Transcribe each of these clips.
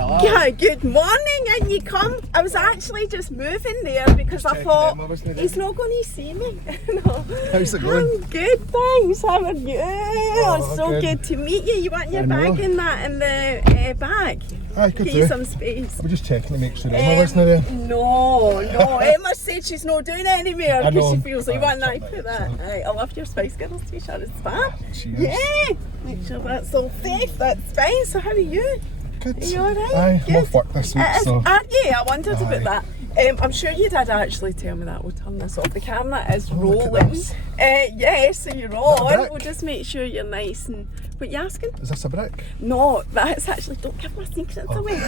Hello. Yeah, good morning, and you come. I was actually just moving there because I thought he's not going to see me. No. How's it going? I'm good, thanks. How are you? It's so good to meet you. You want your bag in the bag? I could Give do. you some space. We're just checking to make sure Emma wasn't there. No. Emma said she's not doing it anymore because she feels like one night put that. Sorry. I love your Spice Girls t-shirt. It's fab. Cheers. Yeah. Make sure that's all safe. That's fine. So how are you? Good. Are you alright? Aye, I'm Good. off work this week, so... Are you? I wondered about that. I'm sure you did actually tell me that. We'll turn this off. The camera is rolling. Yeah, so you're on. We'll just make sure you're nice and... What are you asking? Is this a brick? No, that's actually... Don't give my secrets away.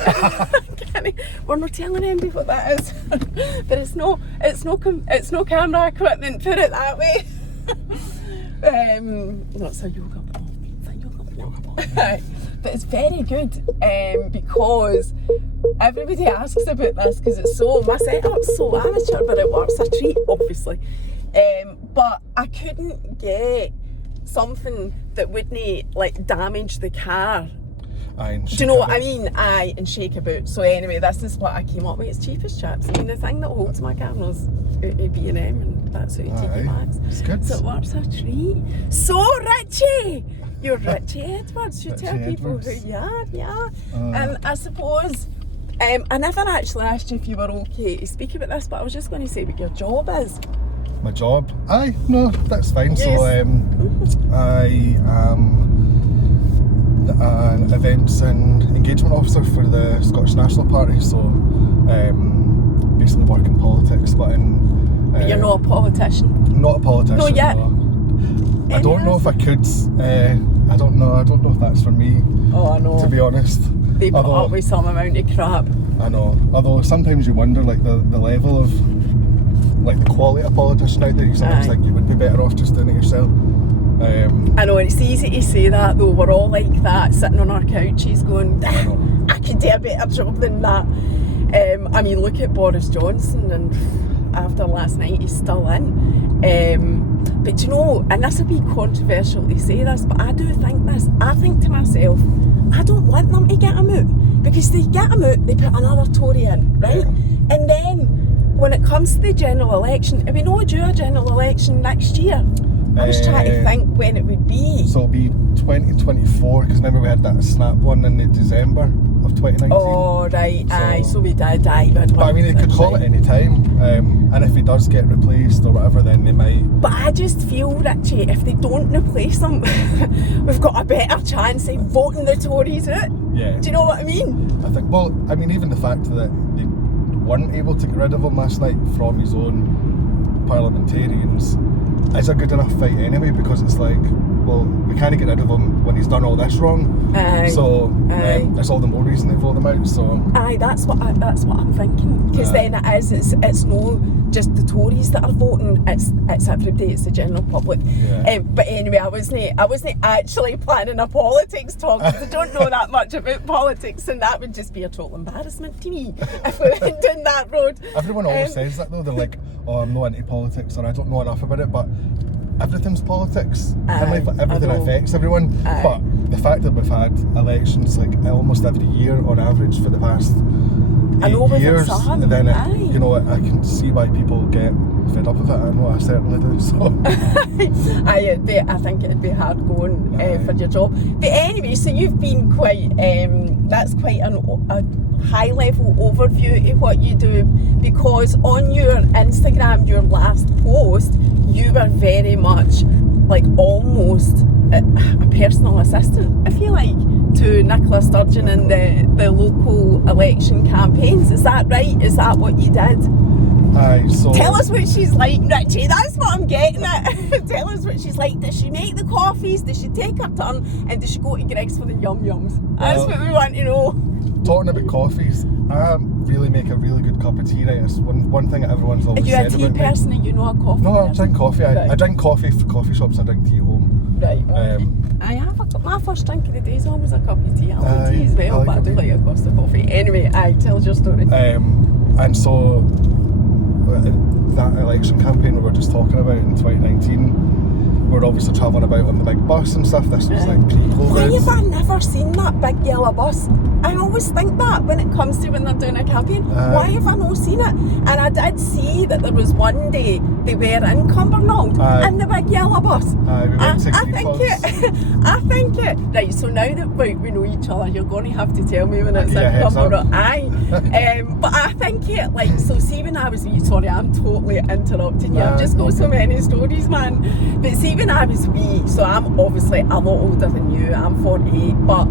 We're not telling anybody what that is. But it's no camera equipment, put it that way. No, it's a yoga ball. It's a yoga ball. But it's very good because everybody asks about this because it's my setup's so amateur, but it works a treat, obviously. But I couldn't get something that wouldn't like damage the car. Aye, Do you know what I mean? Aye, and shake about. So anyway, this is what I came up with. It's cheap as chips. I mean, the thing that holds my camera's B&M, and that's how you take it back. It's good. So it works a treat. So Richy, you're Richy Edwards. You tell people who you are, yeah. And I suppose I never actually asked you if you were okay to speak about this, but I was just going to say what your job is. My job? Aye, no, that's fine. Yes. So I am an events and engagement officer for the Scottish National Party, so basically work in politics, but But you're not a politician? Not a politician. No, yet. No. I don't know if I could. I don't know if that's for me. Oh, I know. To be honest. They put up with some amount of crap. I know. Although sometimes you wonder, like the level of, like the quality of politician out there. You sometimes think you would be better off just doing it yourself. I know, it's easy to say that though. We're all like that, sitting on our couches going, I could do a better job than that. I mean, look at Boris Johnson, and after last night he's still in. But you know, and this will be controversial to say this, but I do think this. I think to myself, I don't want them to get him out, because they get him out, they put another Tory in, right? Yeah. And then when it comes to the general election, are we not due a general election next year? I was trying to think when it would be. So it'll be 2024, because remember we had that snap one in December of 2019. Oh, right, aye, so we did, aye. But I mean, they could call it any time, and if he does get replaced or whatever, then they might. But I just feel, Richy, if they don't replace him, we've got a better chance of voting the Tories out. Yeah. Do you know what I mean? I think, well, I mean, even the fact that they weren't able to get rid of him last night from his own parliamentarians is a good enough fight anyway, because it's like, well, we can't get rid of him when he's done all this wrong. So there's all the more reason they vote him out. So that's what I'm thinking, because then it's no just the Tories that are voting, it's everybody, it's the general public. But anyway, I wasn't actually planning a politics talk, because I don't know that much about politics, and that would just be a total embarrassment to me if we went down that road. Everyone always says that though. They're like, oh, I'm not into politics, or I don't know enough about it, but everything's politics in life. Everything affects everyone. But the fact that we've had elections like almost every year on average for the past 8 years, then you know, I can see why people get fed up with it. I know I certainly do. So I think it'd be hard going for your job. But anyway, so you've been quite that's quite a high level overview of what you do, because on your Instagram, your last post, you were very much like almost a personal assistant, if you like, to Nicola Sturgeon in the local election campaigns. Is that right? Is that what you did? Aye, so tell us what she's like, Richy. That's what I'm getting at. Tell us what she's like. Does she make the coffees? Does she take her turn? And does she go to Greg's for the yum-yums? That's what we want to know. Talking about coffees, I really make a really good cup of tea, right? It's one thing that everyone's always said about me. Are you a tea person? Are you not a coffee person? I drink coffee. I drink coffee for coffee shops, I drink tea at home. Right, okay. I have my first drink of the day is always a cup of tea. I like tea as well, but I do like a Costa coffee. Anyway, tell us your story. And so, that election campaign we were just talking about in 2019, we were obviously travelling about on the big bus and stuff. This was like pre-COVID. Why have I never seen that big yellow bus? I always think that when it comes to when they're doing a campaign, why have I not seen it? And I did see that there was one day they were in Cumbernauld in the big yellow bus. I think it. Right, so now that we know each other, you're going to have to tell me when it's in Cumbernauld. But I think it, like, so see when I was wee, sorry, I'm totally interrupting you. I've just got so many stories, man. But see when I was wee, so I'm obviously a lot older than you, I'm 48, but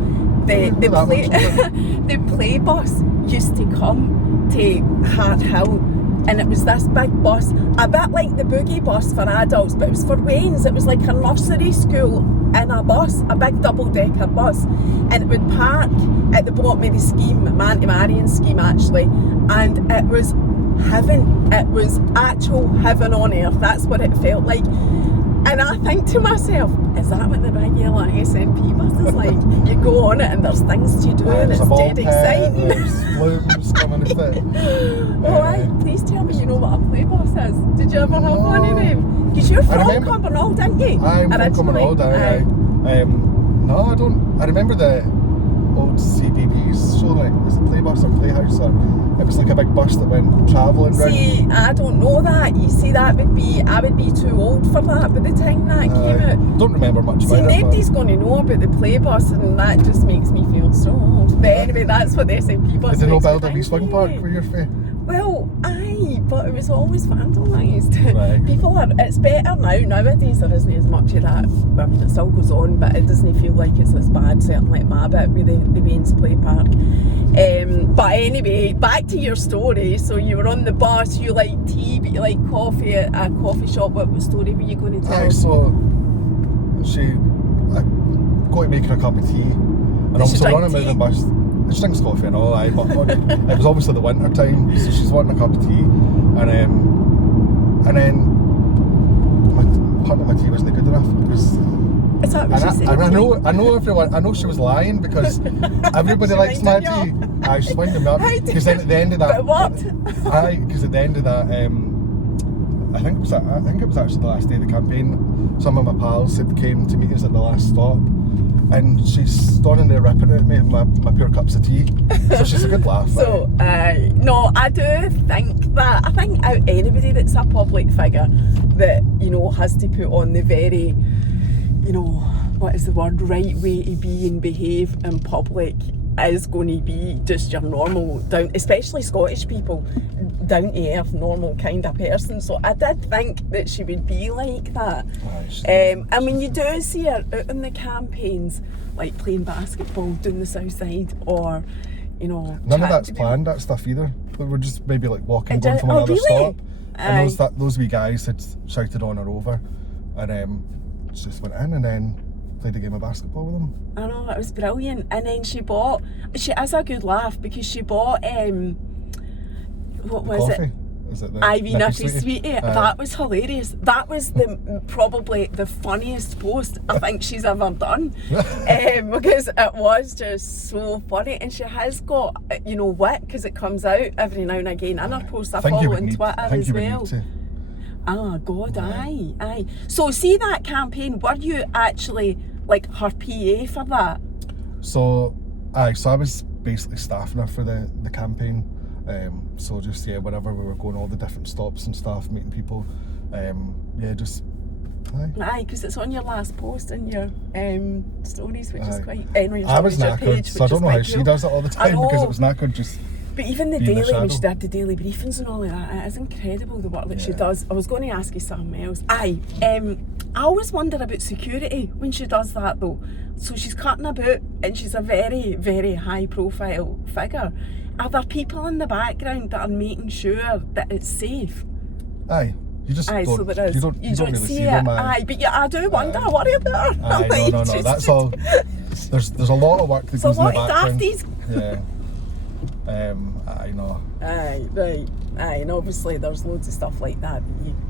the play bus used to come to Hart Hill, and it was this big bus, a bit like the boogie bus for adults, but it was for Waynes. It was like a nursery school in a bus, a big double-decker bus, and it would park at the bottom of the scheme, Auntie Marion's scheme actually, and it was heaven. It was actual heaven on earth. That's what it felt like. And I think to myself, is that what the big yellow SNP bus is like? You go on it and there's things to do and it's dead exciting. There's flumes coming with it. Please tell me you know what a play bus is. Did you ever have one of them? Because you're from Cumbernauld, didn't you? I'm from Cumbernauld, aye. No, I don't. I remember the old CBBS show, like, was it Playbus or Playhouse, or it was like a big bus that went travelling round. See, I don't know that. You see, I would be too old for that by the time that came out. Don't remember much about it. See, nobody's going to know about the Playbus, and that just makes me feel so old. But anyway, that's what the SNP bus Did they know build a wee swing park where you're from? Well, aye, but it was always vandalised. Right. It's better now. Nowadays there isn't as much of that. I mean, it still goes on, but it doesn't feel like it's as bad, certainly at my bit with the Waynes Play Park. But anyway, back to your story. So you were on the bus, you like tea, but you like coffee at a coffee shop. What story were you going to tell? Aye, so I go to make her a cup of tea, and I'm also running with the bus. She drinks coffee and all, but it was obviously the winter time, so she's wanting a cup of tea, and then my tea wasn't good enough. It was, is that what she said? And I know she was lying, because everybody likes my tea. Aye, she's winding me up. Because then at the end of that, because at the end of that, I think it was actually the last day of the campaign. Some of my pals came to meet us at the last stop, and she's standing there ripping at me my pure cups of tea. So she's a good laugh. So, no, I do think that, I think out anybody that's a public figure that, you know, has to put on the very, you know, what is the word, right way to be and behave in public is going to be just your normal, down, especially Scottish people, down to earth, normal kind of person. So I did think that she would be like that. I mean, you do see her out in the campaigns, like playing basketball down the south side, or, you know, none of that's planned, that stuff either. We're just maybe like walking, going from another stop, and those wee guys had shouted on her over, and she just went in and then played a game of basketball with them. I know, it was brilliant. And then she has a good laugh, because she bought what was coffee. it? Is it the Ivy Nippy Sweetie? That was hilarious. That was probably the funniest post I think she's ever done, because it was just so funny, and she has got, you know, wit, because it comes out every now and again in her posts. I follow on Twitter as well. Oh God, aye. So see that campaign, were you actually like her PA for that? So I was basically staffing her for the campaign. So just whenever we were going all the different stops and stuff, meeting people, just aye, because it's on your last post in your stories, which is quite. I was knackered, so I don't know how she does it all the time, because it was knackered just. But even the daily, when she did the daily briefings and all of that, it is incredible the work that she does. I was going to ask you something else. I always wonder about security when she does that though. So she's cutting about, and she's a very, very high profile figure. Are there people in the background that are making sure that it's safe? Aye. You just don't, so there is. You don't really see them. But I do wonder, I worry about her. No, that's all. There's a lot of work that goes in the background. Dafties. Yeah. I know. Aye, right. Aye, and obviously there's loads of stuff like that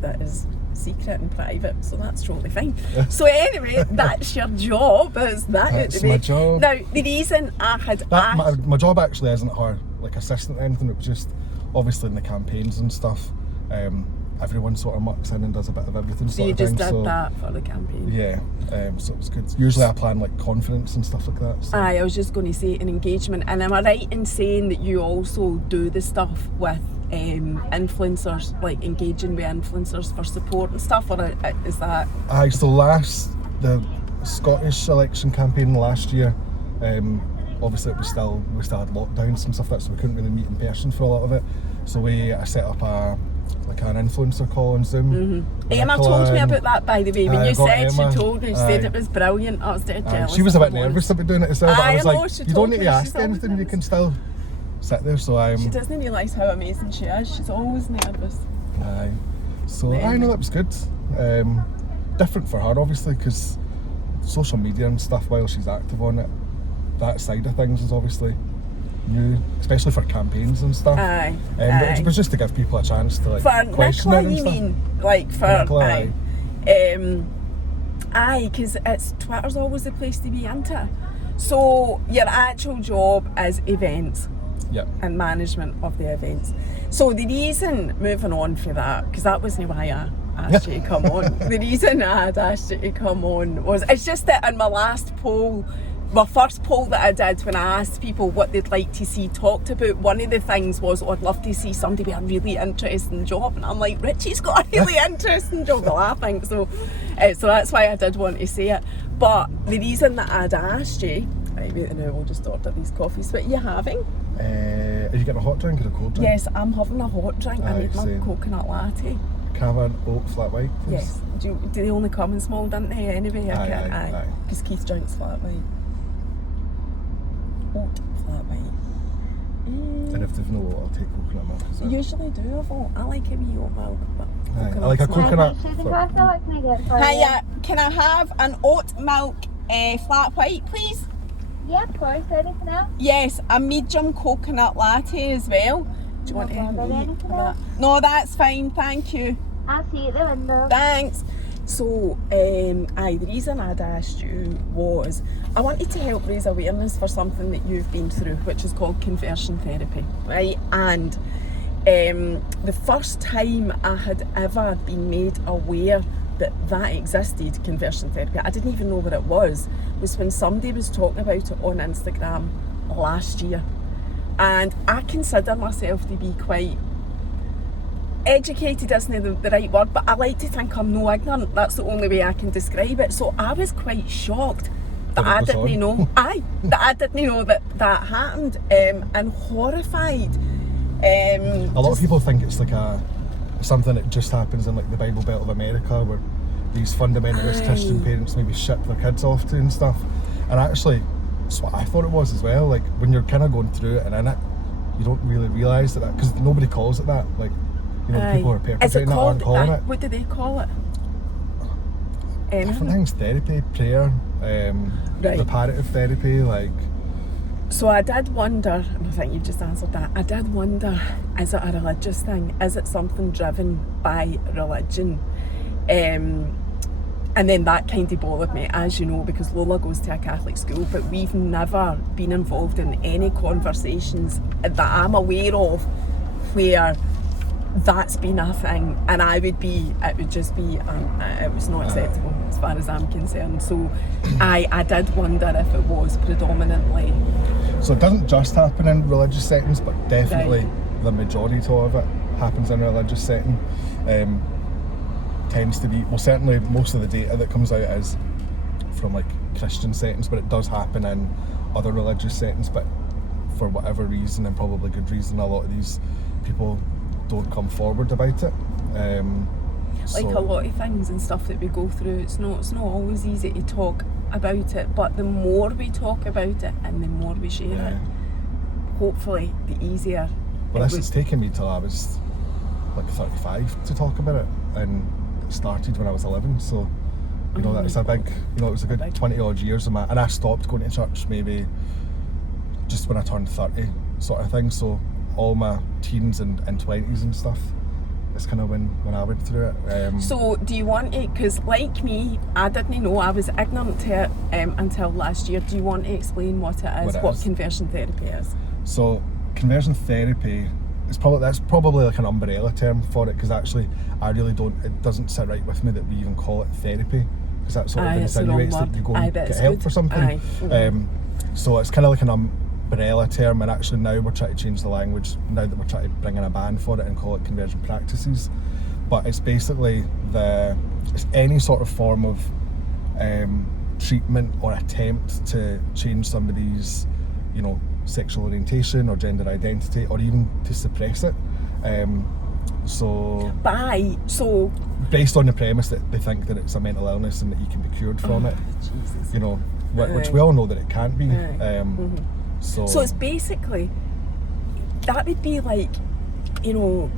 that is secret and private, so that's totally fine. So anyway, that's your job, is that? That's my job. Now, the reason I had asked... My job actually isn't her, like, assistant or anything. It was just, obviously in the campaigns and stuff, everyone sort of mucks in and does a bit of everything. So you just did that for the campaign? Yeah, so it was good. Usually I plan like conference and stuff like that. So. Aye, I was just going to say an engagement. And am I right in saying that you also do the stuff with influencers, like engaging with influencers for support and stuff, or is that? Aye, so the Scottish election campaign last year, obviously we still had lockdowns and stuff like that, so we couldn't really meet in person for a lot of it. So I set up an influencer call on Zoom. Emma told me about that, by the way. When you said Emma, she told me, she said it was brilliant. I was dead jealous. She was a bit nervous about doing it herself, but I was like, you don't need to ask anything, you can still sit there. So she doesn't realise how amazing she is. She's always nervous. Aye. So I know that was good. Different for her, obviously, because social media and stuff, while she's active on it, that side of things is obviously new, especially for campaigns and stuff. Aye. It was just to give people a chance to like question Nicola, it and you stuff. mean? Like for Nicola, aye, because Twitter's always the place to be, isn't it? So your actual job is events. Yep. And management of the events. So the reason, moving on for that, because that wasn't why I asked you to come on. The reason I had asked you to come on was, it's just that in my last poll, my first poll that I did when I asked people what they'd like to see talked about, one of the things was, I'd love to see somebody with a really interesting job. And I'm like, Richie's got a really interesting job. Well, I think so. So that's why I did want to say it. But the reason that I'd asked you, right, wait, now we'll just order these coffees. What are you having? Are you getting a hot drink or a cold drink? Yes, I'm having a hot drink. I need my coconut latte. Can I have an oat flat white, please? Yes. Do they only come in small, don't they, anyway? Aye. Because Keith drinks flat white. Oat flat white. And if they've no oat, I'll take coconut milk as well. Usually do have oat. I like a wee oat milk, but I like a coconut. Hiya, can I have an oat milk flat white, please? Yeah, of course. Anything else? Yes, a medium coconut latte as well. Do you want anything else? No, that's fine, thank you. I'll see you at the window. Thanks. So, the reason I'd asked you was I wanted to help raise awareness for something that you've been through, which is called conversion therapy, right? And the first time I had ever been made aware that existed, conversion therapy, I didn't even know what it was when somebody was talking about it on Instagram last year. And I consider myself to be quite educated, isn't the right word, but I like to think I'm no ignorant. That's the only way I can describe it. So I was quite shocked that I didn't know. That I didn't know that happened, and horrified. A lot of people think it's like something that just happens in like the Bible Belt of America, where these fundamentalist Christian parents maybe ship their kids off to and stuff. And actually, that's what I thought it was as well. Like when you're kind of going through it and in it, you don't really realise that because nobody calls it that. Like, you know, the people who are perpetrating it aren't calling it. What do they call it? Different things: therapy, prayer, reparative therapy, like. So I did wonder, and I think you've just answered that, I did wonder, is it a religious thing? Is it something driven by religion? And then that kind of bothered me, as you know, because Lola goes to a Catholic school, but we've never been involved in any conversations that I'm aware of where that's been a thing, and it was not acceptable as far as I'm concerned. So I did wonder if it was predominantly. So it doesn't just happen in religious settings, but definitely the majority of it happens in a religious setting. Tends to be, well, certainly most of the data that comes out is from like Christian settings, but it does happen in other religious settings. But for whatever reason, and probably good reason, a lot of these people don't come forward about it. Like a lot of things and stuff that we go through, it's not always easy to talk about it, but the more we talk about it and the more we share it, hopefully the easier. Well, it's taken me till I was like 35 to talk about it, and it started when I was 11, so you know, that's a big, you know, it was a good 20 odd years of and I stopped going to church maybe just when I turned 30 sort of thing. So all my teens and 20s and stuff, it's kind of when I went through it. So do you want it, because like me, I didn't know, I was ignorant to it until last year. Do you want to explain what it is, what conversion therapy is? So conversion therapy that's probably like an umbrella term for it, because actually I really don't. It doesn't sit right with me that we even call it therapy, because that sort of insinuates that you go and get help for something. So it's kind of like an umbrella term, and actually now we're trying to change the language. Now that we're trying to bring in a ban for it and call it conversion practices, but it's basically it's any sort of form of treatment or attempt to change somebody's, sexual orientation or gender identity, or even to suppress it. So based on the premise that they think that it's a mental illness and that you can be cured from it, Jesus. Which we all know that it can't be. So it's basically, that would be like, turning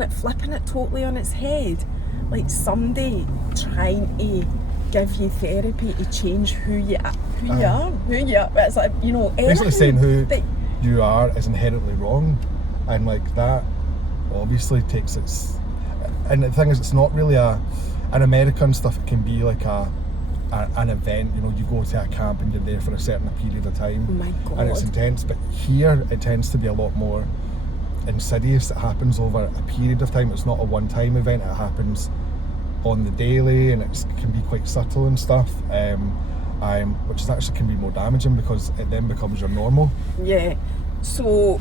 it, flipping it totally on its head, like somebody trying to give you therapy to change who you are. It's like, basically saying who you are is inherently wrong, and like that obviously takes its. And the thing is, it's not really an American stuff. It can be like an event. You go to a camp and you're there for a certain period of time. Oh my God. And it's intense. But here it tends to be a lot more insidious. It happens over a period of time. It's not a one-time event. It happens on the daily, and it can be quite subtle and stuff. Which is actually can be more damaging, because it then becomes your normal. Yeah. So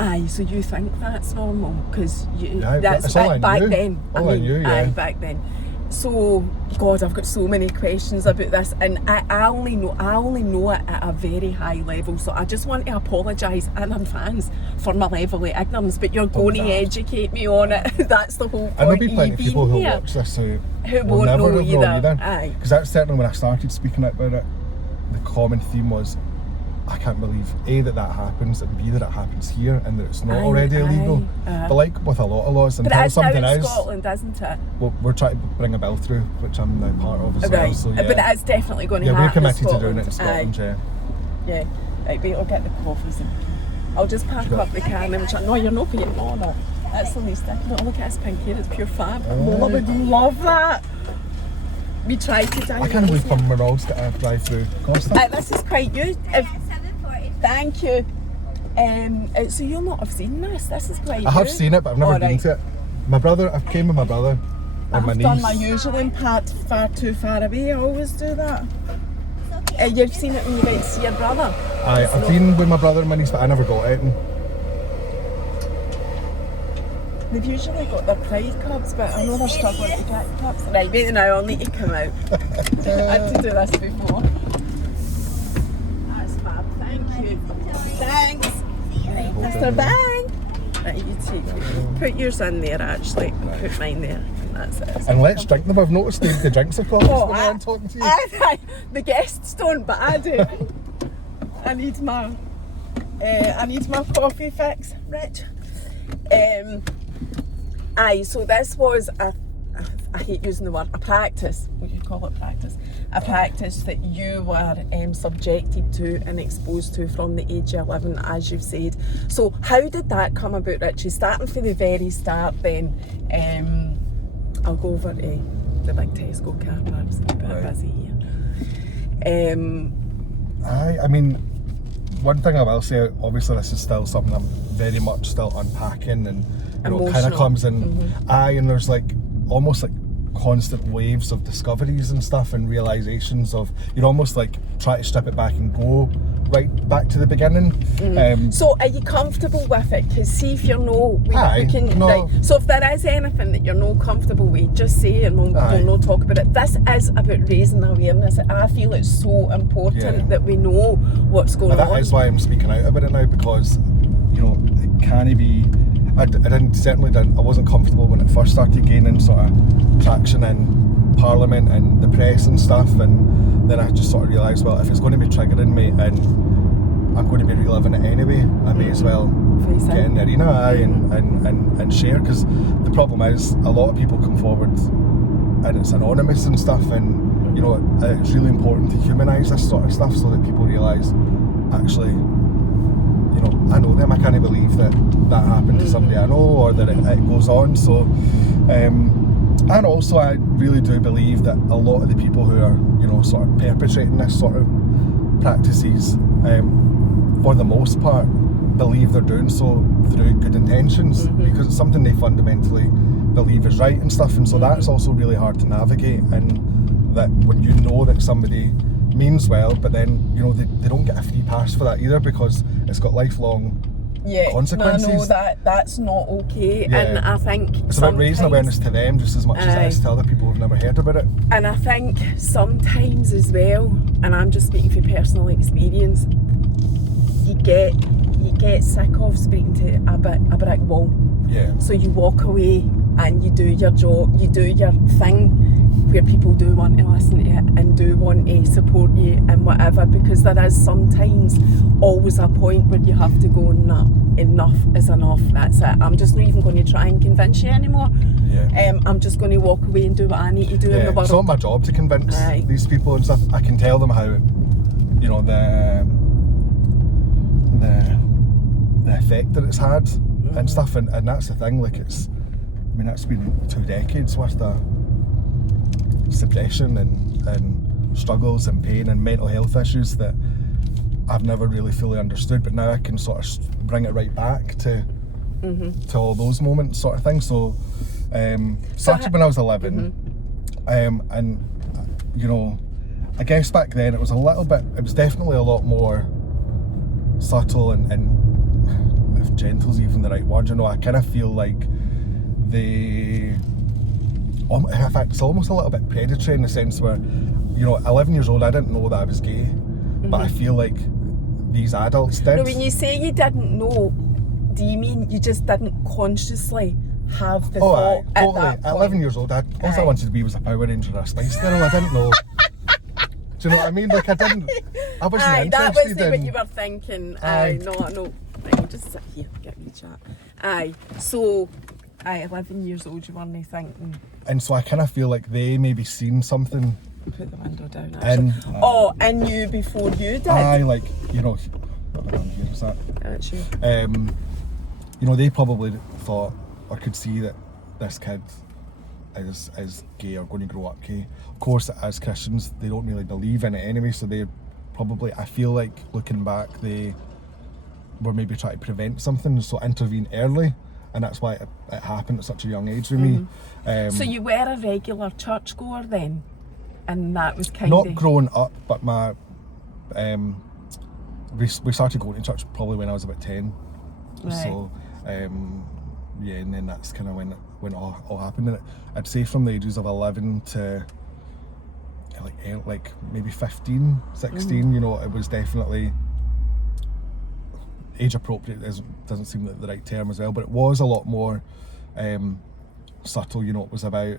you think that's normal? Because that's all back I knew. then. I knew, yeah. Back then. So, God, I've got so many questions about this, and I only know it at a very high level. So I just want to apologise in advance for my level of ignorance. But you're going to educate me on it. That's the whole point. And there'll be plenty of people who here. watch this who won't never know have known either. either. Because that's certainly when I started speaking about it. The common theme was, I can't believe A, that happens, and B, that it happens here, and that it's not already illegal. But like with a lot of laws, until something is is, Scotland, isn't it? well, we're trying to bring a bill through, which I'm now part of as well. So yeah, But it is definitely going to we're happen committed in to Scotland. doing it in Scotland. Yeah. Right, wait, I'll get the coffees. I'll just pack up the can and no, you're not paying on it. That's the least I can. Look at this pink hair, it's pure fab. Lola would love that. We tried to I can't believe Plum Monroe's got a drive-through Costa. This is quite good. Thank you. So you'll not have seen this. This is quite good. I have seen it, but I've never been to it. I came with my brother and my niece. I've done my usual and parked far too far away. I always do that. You've seen it when you went to see your brother? I've been with my brother and my niece, but I never got out. They've usually got their pride clubs, but I know they're struggling to get clubs. Right, wait now, I'll need to come out. I had to do this before. That's fab, thank you. Thanks. Right, Mr. Bang. Right, you take it. Put yours in there actually, and put mine there. And that's it. And let's drink them. I've noticed the drinks are cost when I'm talking to you. The guests don't, but I do. I need my coffee fix, Rich. So this was I hate using the word, a practice. What do you call it, practice? A practice that you were subjected to and exposed to from the age of 11, as you've said. So how did that come about, Richie? Starting from the very start then, I'll go over to the big Tesco car park, it's a bit busy here. I mean, one thing I will say, obviously this is still something I'm very much still unpacking, and kind of comes in. And there's like almost like constant waves of discoveries and stuff and realizations of, you'd almost like try to strip it back and go right back to the beginning. So are you comfortable with it? Because see if you're no, no. Right, so if there is anything that you're not comfortable with, just say and we'll not talk about it. This is about raising awareness. I feel it's so important that we know what's going on. That is why I'm speaking out about it now, because it can't be. I wasn't comfortable when it first started gaining sort of traction in Parliament and the press and stuff, and then I just sort of realised, well, if it's going to be triggering me and I'm going to be reliving it anyway, I may as well get in the arena and share, because the problem is a lot of people come forward and it's anonymous and stuff, and it's really important to humanise this sort of stuff so that people realise, actually, I know them, I can't believe that happened to somebody I know, or that it goes on. So and also I really do believe that a lot of the people who are sort of perpetrating this sort of practices, for the most part, believe they're doing so through good intentions, because it's something they fundamentally believe is right and stuff, and so that's also really hard to navigate. And that when you know that somebody means well, but then they don't get a free pass for that either, because it's got lifelong consequences. No, that's not okay. Yeah. And I think it's about raising awareness to them just as much as it is to other people who've never heard about it. And I think sometimes as well, and I'm just speaking from personal experience, you get sick of speaking to a brick wall. Yeah. So you walk away and you do your job, you do your thing, where people do want to listen to it and do want to support you and whatever, because there is sometimes always a point where you have to go, nah, enough is enough, that's it. I'm just not even going to try and convince you anymore. Yeah. I'm just going to walk away and do what I need to do in the world. It's not my job to convince these people and stuff. I can tell them how, the effect that it's had and stuff, and that's the thing, like that's been 2 decades worth of suppression and struggles and pain and mental health issues that I've never really fully understood, but now I can sort of bring it right back to all those moments, sort of thing. So started when I was 11, and I guess back then it was definitely a lot more subtle and if gentle's even the right word, I kind of feel like in fact it's almost a little bit predatory in the sense where 11 years old I didn't know that I was gay, but I feel like these adults did. No, when you say you didn't know, do you mean you just didn't consciously have the thought totally. at that point? At 11 years old, all I wanted to be was a Power Ranger or a Spice Girl. I didn't know. Do you know what I mean? Like I wasn't interested that was in what you were thinking. No. I'll just sit here, get me chat. So 11 years old, you weren't thinking. And so I kind of feel like they maybe seen something. Put the window down, actually. And you before you did? Like, what is that? That's you. They probably thought or could see that this kid is gay or going to grow up gay. Of course, as Christians, they don't really believe in it anyway, so they probably, I feel like, looking back, they were maybe trying to prevent something, so intervene early, and that's why it happened at such a young age with me. So you were a regular churchgoer then? And that was kind of... Not growing up, but we started going to church probably when I was about 10. Right. So, and then that's kind of when it all happened. And I'd say from the ages of 11 to like maybe 15, 16, it was definitely age appropriate. Doesn't seem like the right term as well, but it was a lot more subtle. It was about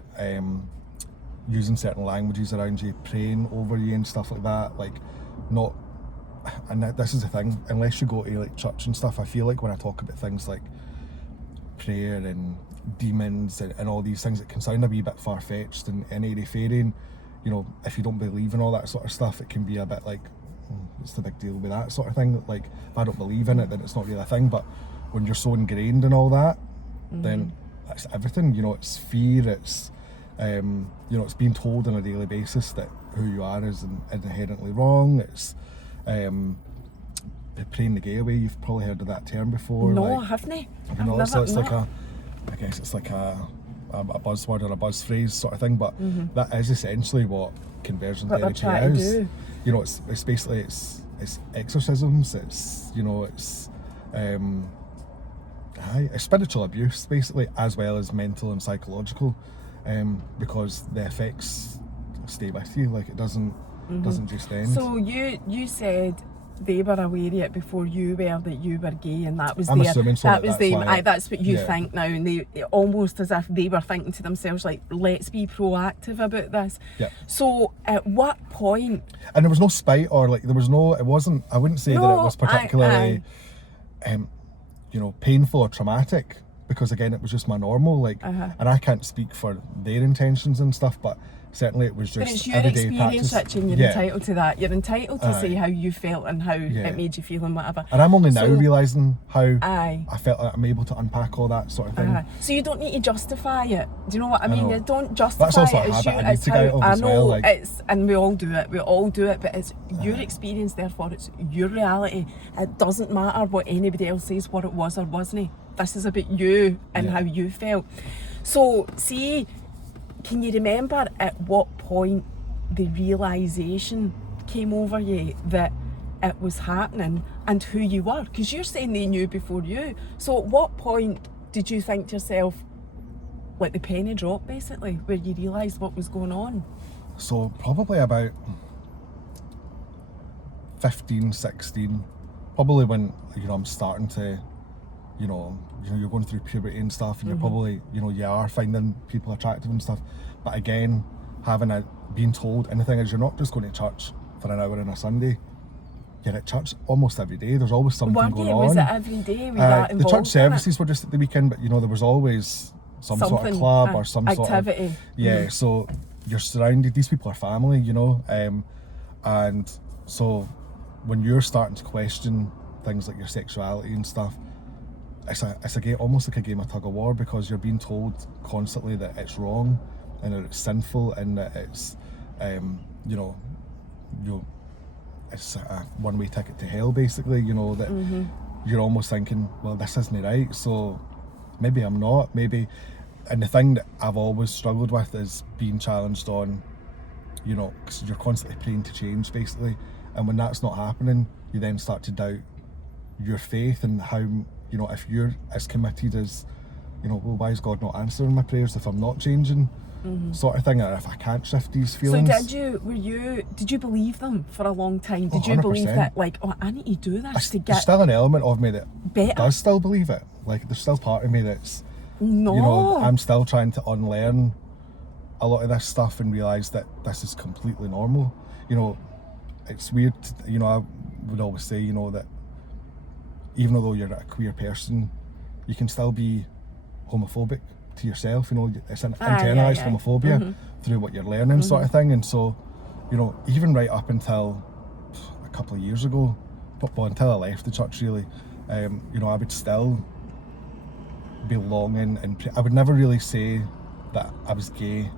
using certain languages around you, praying over you and stuff like that. And this is the thing, unless you go to church and stuff, I feel like when I talk about things like prayer and demons and all these things, it can sound a wee bit far-fetched and airy-fairy, and if you don't believe in all that sort of stuff, it can be a bit like, what's the big deal with that sort of thing? Like, if I don't believe in it, then it's not really a thing. But when you're so ingrained in all that, then that's everything. It's fear, it's it's being told on a daily basis that who you are is inherently wrong. It's praying the gay away. You've probably heard of that term before. No, I haven't. So it's like I guess it's like a buzzword or a buzz phrase sort of thing, but that is essentially what conversion therapy is. It's basically it's exorcisms. It's it's spiritual abuse basically, as well as mental and psychological, because the effects stay with you. Like, it doesn't just end. So you said they were aware of it before you were, that you were gay, and that was I'm assuming so. That's what you think now, and they almost as if they were thinking to themselves, like, let's be proactive about this. Yeah. So at what point? And there was no spite or it wasn't, I wouldn't say that it was particularly painful or traumatic, because again, it was just my normal, and I can't speak for their intentions and stuff, but certainly it was just But it's your everyday experience, practice. Richy, and you're entitled to that. You're entitled to Aye. say how you felt and how Yeah. it made you feel and whatever. And I'm only now So- realising how Aye. I felt like I'm able to unpack all that sort of thing. So you don't need to justify it. Do you know what I mean? know. You don't justify That's also a it as habit you. I need It's to get out how of I as know well, like- it's, and we all do it. We all do it, but it's your experience. Therefore, it's your reality. It doesn't matter what anybody else says, what it was or wasn't. This is about you and Yeah. how you felt. So, see, can you remember at what point the realisation came over you that it was happening and who you were? Because you're saying they knew before you. So at what point did you think to yourself, like the penny dropped basically, where you realised what was going on? So probably about 15, 16, probably when, you know, I'm starting to, you know, you're going through puberty and stuff, and you're probably, you know, you are finding people attractive and stuff. But again, being told anything is, you're not just going to church for an hour on a Sunday. You're at church almost every day. There's always something going on. Was it every day? Were you that The involved church in it? services were just at the weekend, but you know, there was always some sort of Something, club or some sort of activity. So you're surrounded. These people are family, you know, and so when you're starting to question things like your sexuality and stuff, it's a game, almost like a game of tug of war, because you're being told constantly that it's wrong and that it's sinful and that it's it's a one-way ticket to hell, basically, you know, that you're almost thinking, well, this isn't right, so maybe I'm not, maybe. And the thing that I've always struggled with is being challenged on, you know, because you're constantly praying to change, basically, and when that's not happening, you then start to doubt your faith and how, you know, if you're as committed as, you know, well, why is God not answering my prayers if I'm not changing, sort of thing, or if I can't shift these feelings. So did you believe them for a long time? Did you 100%. believe that, like, oh, I need to do this to There's get still an element of me that better? does still believe it. Like, there's still part of me that's, No. you know, I'm still trying to unlearn a lot of this stuff and realise that this is completely normal. You know, it's weird, you know, I would always say, you know, that even though you're a queer person, you can still be homophobic to yourself, you know, it's an internalised homophobia through what you're learning, sort of thing. And so, you know, even right up until a couple of years ago, well, until I left the church really, you know, I would still be longing, and I would never really say that I was gay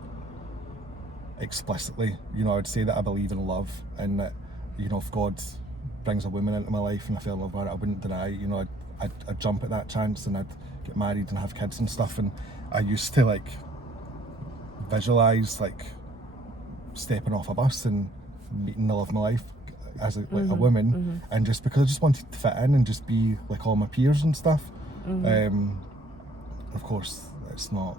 explicitly. You know, I would say that I believe in love, and that, you know, if God brings a woman into my life and I fell in love with her, I wouldn't deny, you know, I'd jump at that chance and I'd get married and have kids and stuff. And I used to like visualise like stepping off a bus and meeting the love of my life as a woman, and just because I just wanted to fit in and just be like all my peers and stuff. Of course, it's not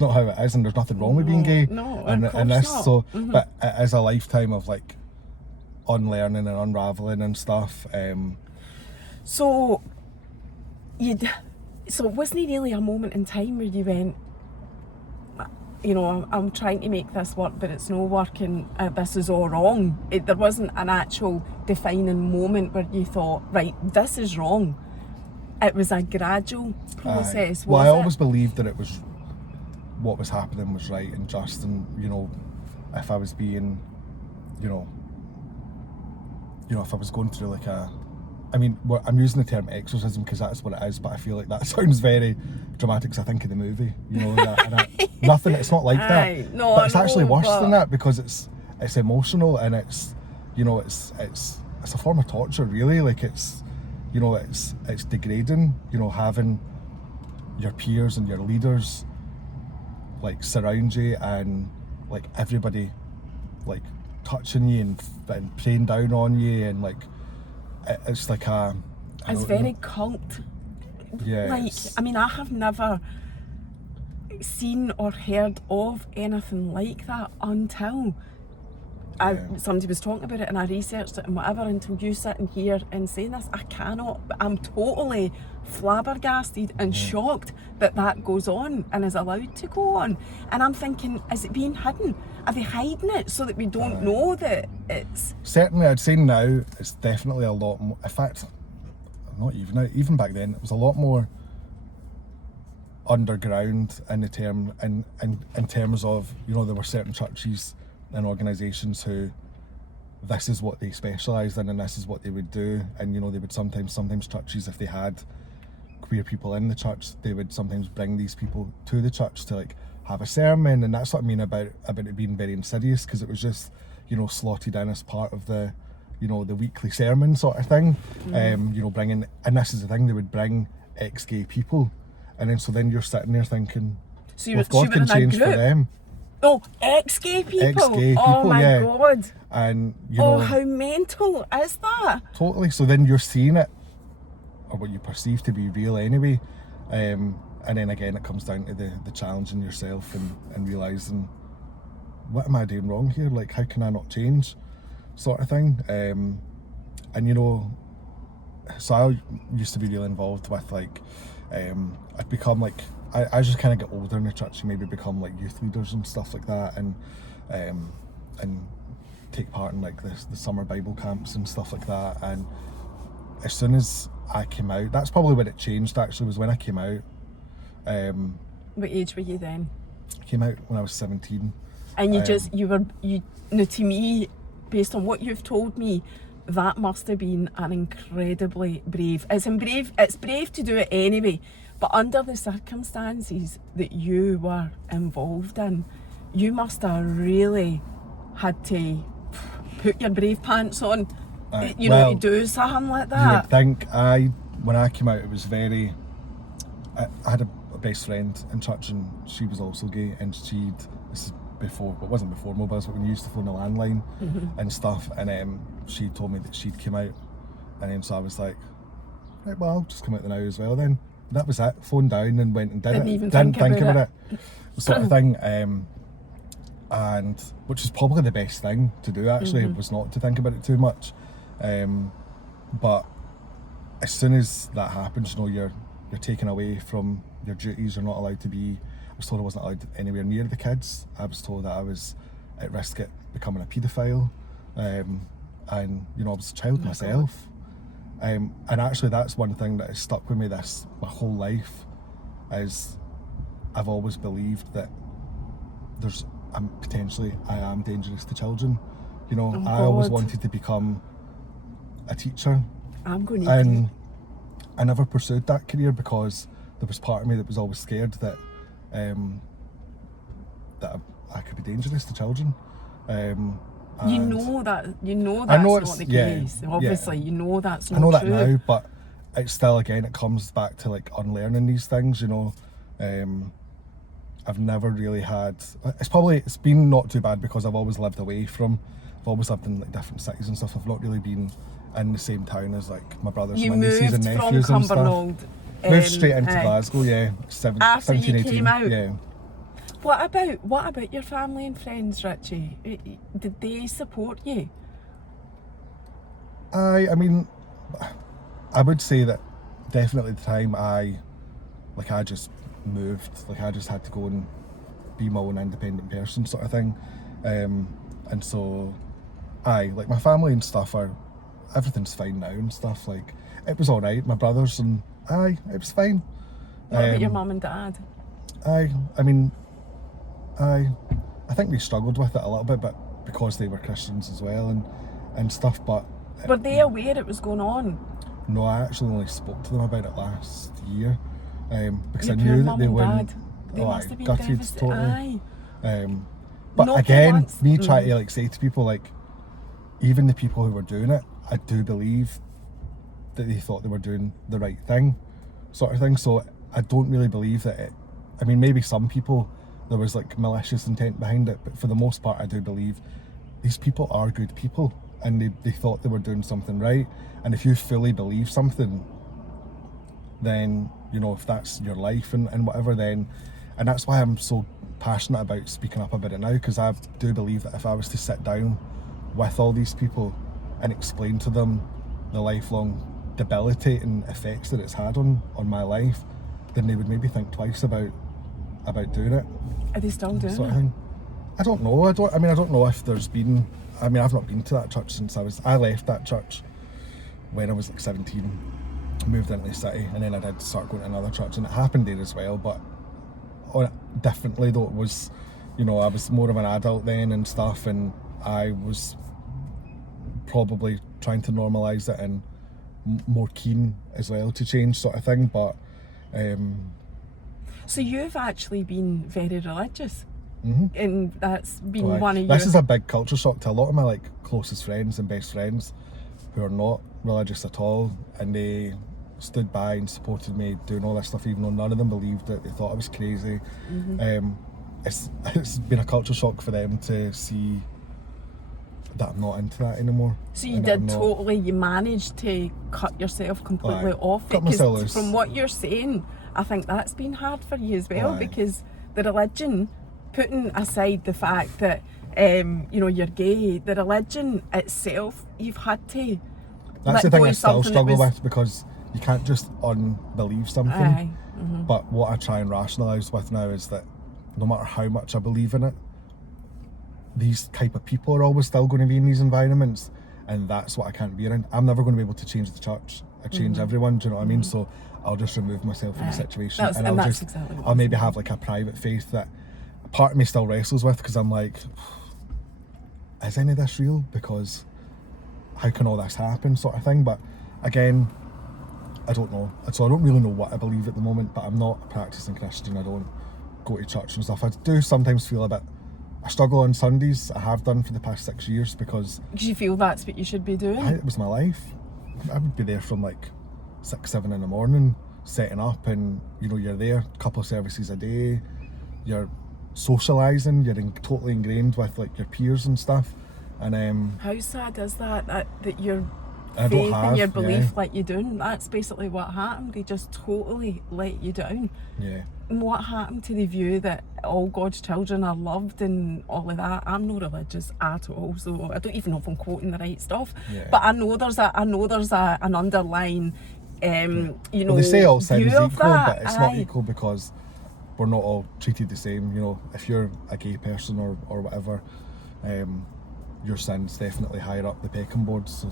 how it is, and there's nothing wrong with being gay. No, and of course this, not. so but it is a lifetime of like unlearning and unraveling and stuff. So it wasn't really a moment in time where you went, you know, I'm trying to make this work, but it's not working. This is all wrong. There wasn't an actual defining moment where you thought, right, this is wrong. It was a gradual process. Well, I always believed that it was what was happening was right and just, and you know, if I was being, you know, if I was going through like I'm using the term exorcism because that's what it is, but I feel like that sounds very dramatic because I think of the movie, you know, nothing, it's not like that. No, but it's actually worse but than that, because it's emotional, and it's, you know, it's a form of torture, really. Like, it's, you know, it's degrading, you know, having your peers and your leaders like surround you, and like everybody like touching you and praying down on you, and like it's like it's very cult. Yeah. Like, I mean, I have never seen or heard of anything like that until somebody was talking about it and I researched it and whatever, until you sitting here and saying this. I'm totally flabbergasted and shocked that goes on and is allowed to go on. And I'm thinking, is it being hidden? Are they hiding it so that we don't know that it's... Certainly, I'd say now it's definitely a lot more. In fact, not even now, even back then, it was a lot more underground in the term in terms of, you know, there were certain churches and organisations who this is what they specialised in and this is what they would do. And, you know, they would sometimes churches, if they had queer people in the church, they would sometimes bring these people to the church to like have a sermon. And that's what I mean about it being very insidious, because it was just, you know, slotted in as part of the, you know, the weekly sermon sort of thing. You know, bringing, and this is the thing, they would bring ex-gay people, and then so then you're sitting there thinking, So well, if God can change for them. Oh, ex-gay people. Ex-gay Oh people, my yeah. God. And you Oh, know, how mental is that? totally. So then you're seeing it, or what you perceive to be real anyway. And then again, it comes down to the challenging yourself and realising, what am I doing wrong here? Like, how can I not change? Sort of thing. And you know, so I used to be really involved with like, I'd become like, I just kind of get older in the church and maybe become like youth leaders and stuff like that, and take part in like the summer Bible camps and stuff like that. And as soon as I came out, that's probably when it changed actually, was when I came out. What age were you then? I came out when I was 17. And you know, to me, based on what you've told me, that must have been an incredibly brave. It's brave to do it anyway, but under the circumstances that you were involved in, you must have really had to put your brave pants on, you know, to do something like that. You would think. When I came out, it was very, I had a best friend in church, and she was also gay, and this is before, but it wasn't before mobiles, but when you used to phone a landline and stuff, and she told me that she'd come out, and then so I was like, right, well, I'll just come out now as well then. And that was it. Phoned down and went and didn't even think think about it. Sort of thing. And which is probably the best thing to do actually, was not to think about it too much. But as soon as that happens, you know, you're taken away from your duties. You're not allowed to be, I was told I wasn't allowed anywhere near the kids. I was told that I was at risk of becoming a paedophile. And you know, I was a child myself. And actually that's one thing that has stuck with me my whole life, is I've always believed that I am dangerous to children. You know, I always wanted to become a teacher. I'm going to and I never pursued that career because there was part of me that was always scared that I could be dangerous to children. You know that's not the case. Obviously, you know that's not true. I know that now, but it's still, again, it comes back to like unlearning these things, you know. I've never really had, it's been not too bad because I've always lived away from, I've always lived in like different cities and stuff. I've not really been in the same town as like my brothers and my nieces and nephews and stuff. Moved straight into Glasgow, yeah. After 17, you 18, came out? Yeah. What about your family and friends, Richy? Did they support you? I mean, I would say that definitely at the time I just moved, like I just had to go and be my own independent person sort of thing. And so like my family and stuff everything's fine now and stuff, like it was alright, my brothers and it was fine. What about your mum and dad? I think they struggled with it a little bit, but because they were Christians as well and stuff, but were they aware it was going on? No, I actually only spoke to them about it last year, because Your I knew that mum they and wouldn't. dad, they must have been gutted, devastated. totally. Aye. But Not again, once. me trying to like say to people, like even the people who were doing it, I do believe that they thought they were doing the right thing, sort of thing. So I don't really believe that maybe some people there was like malicious intent behind it, but for the most part I do believe these people are good people and they thought they were doing something right. And if you fully believe something, then, you know, if that's your life and whatever, then, and that's why I'm so passionate about speaking up about it now, because I do believe that if I was to sit down with all these people and explain to them the lifelong debilitating effects that it's had on my life, then they would maybe think twice about doing it. Are they still doing sort it? of thing. I don't know. I don't know if there's been. I've not been to that church since I left that church when I was like 17, moved into the city, and then I did start going to another church, and it happened there as well. But on it differently though. It was, you know, I was more of an adult then and stuff, and I was probably trying to normalise it and more keen as well to change sort of thing. But so you've actually been very religious, and that's been Aye. one of your... This is a big culture shock to a lot of my like closest friends and best friends who are not religious at all, and they stood by and supported me doing all this stuff even though none of them believed it. They thought I was crazy. It's been a culture shock for them to see that I'm not into that anymore. So you did totally, you managed to cut yourself completely off it, because from what you're saying, I think that's been hard for you as well, because the religion, putting aside the fact that you know, you're gay, the religion itself, you've had to that's the thing I still struggle with, because you can't just unbelieve something. But what I try and rationalise with now is that no matter how much I believe in it, these type of people are always still going to be in these environments, and that's what I can't be around. I'm never going to be able to change the church or change everyone, do you know what I mean? So I'll just remove myself from the situation, and I'll maybe have like a private faith that part of me still wrestles with, because I'm like, is any of this real? Because how can all this happen, sort of thing. But again, I don't know. So I don't really know what I believe at the moment, but I'm not a practicing Christian. I don't go to church and stuff. I do sometimes feel a bit, I struggle on Sundays. I have done for the past 6 years, because you feel that's what you should be doing. It was my life. I would be there from like 6, 7 in the morning, setting up, and you know, you're there a couple of services a day, you're socialising, you're totally ingrained with like your peers and stuff. And how sad is that your faith and your belief let you down? That's basically what happened. They just totally let you down. Yeah. And what happened to the view that all God's children are loved and all of that? I'm not religious at all, so I don't even know if I'm quoting the right stuff. But I know there's an underlying you know, well, they say all sin's equal, but it's not equal, because we're not all treated the same. You know, if you're a gay person or whatever, your sin's definitely higher up the pecking board. So,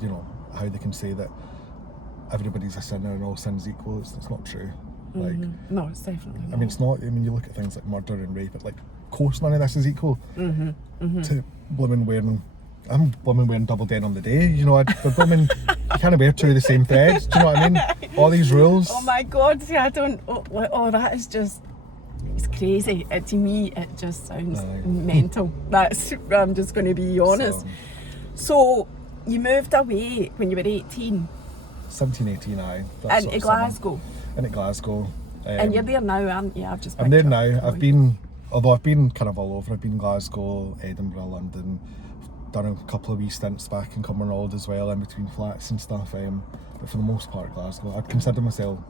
you know, how they can say that everybody's a sinner and all sin's equal, it's not true. Like, no, it's definitely not. I mean, it's not. I mean, you look at things like murder and rape, but like, of course none of this is equal to women wearing, I'm women wearing double denim on the day, you know, women, you can't wear two of the same threads, do you know what I mean? All these rules. Oh my God, see, I don't, that is just, it's crazy. To me, it just sounds mental. I'm just going to be honest. So you moved away when you were 18? 17, 18, aye. And in Glasgow? In Glasgow. And you're there now, aren't you? I'm there now. I've been kind of all over. I've been Glasgow, Edinburgh, London. Done a couple of wee stints back in Cumbernauld as well, in between flats and stuff. But for the most part, Glasgow. I'd consider myself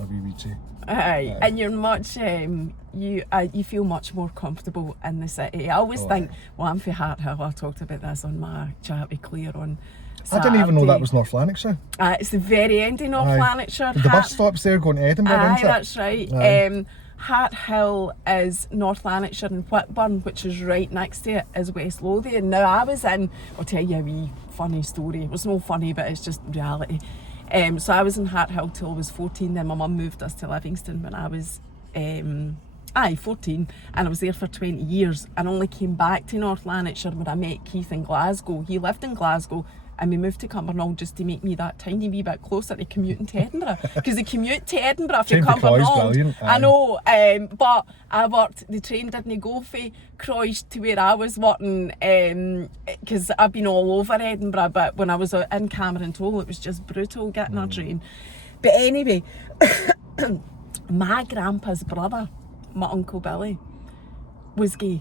a wee Richy. Aye, and you're much, you feel much more comfortable in the city. I always think, well, I'm from Hart Hill. I talked about this on my chat with Claire on Saturday. I didn't even know that was North Lanarkshire. It's the very end of North Lanarkshire. The bus stop's there going to Edinburgh, isn't it? That's right. Hart Hill is North Lanarkshire, and Whitburn, which is right next to it, is West Lothian. Now I'll tell you a wee funny story. It was no funny, but it's just reality. So I was in Hart Hill till I was 14, then my mum moved us to Livingston when I was 14, and I was there for 20 years and only came back to North Lanarkshire when I met Keith in Glasgow. He lived in Glasgow, and we moved to Cumbernauld just to make me that tiny wee bit closer to commuting to Edinburgh, because the commute to Edinburgh from Cumbernauld, I know, but the train didn't go from Croydon to where I was working, because I've been all over Edinburgh, but when I was in Cameron Toll, it was just brutal getting a train. But anyway, my grandpa's brother, my Uncle Billy, was gay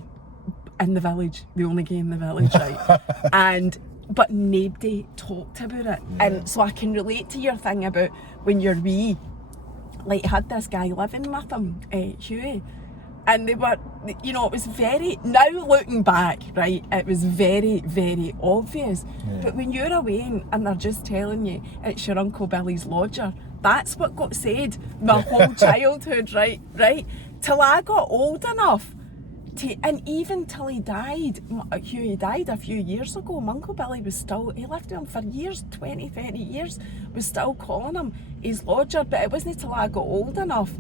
in the village, the only gay in the village, right? But nobody talked about it. And so I can relate to your thing about when you're wee. Like, had this guy living with him, Hughie, and they were, you know, it was very, now looking back, right, it was very, very obvious. But when you're away and they're just telling you it's your Uncle Billy's lodger, that's what got said my whole childhood, right? Till I got old enough and even till he died, Hughie died a few years ago, my Uncle Billy was still, he lived with him for years, 20, 30 years, was still calling him his lodger. But it wasn't till I got old enough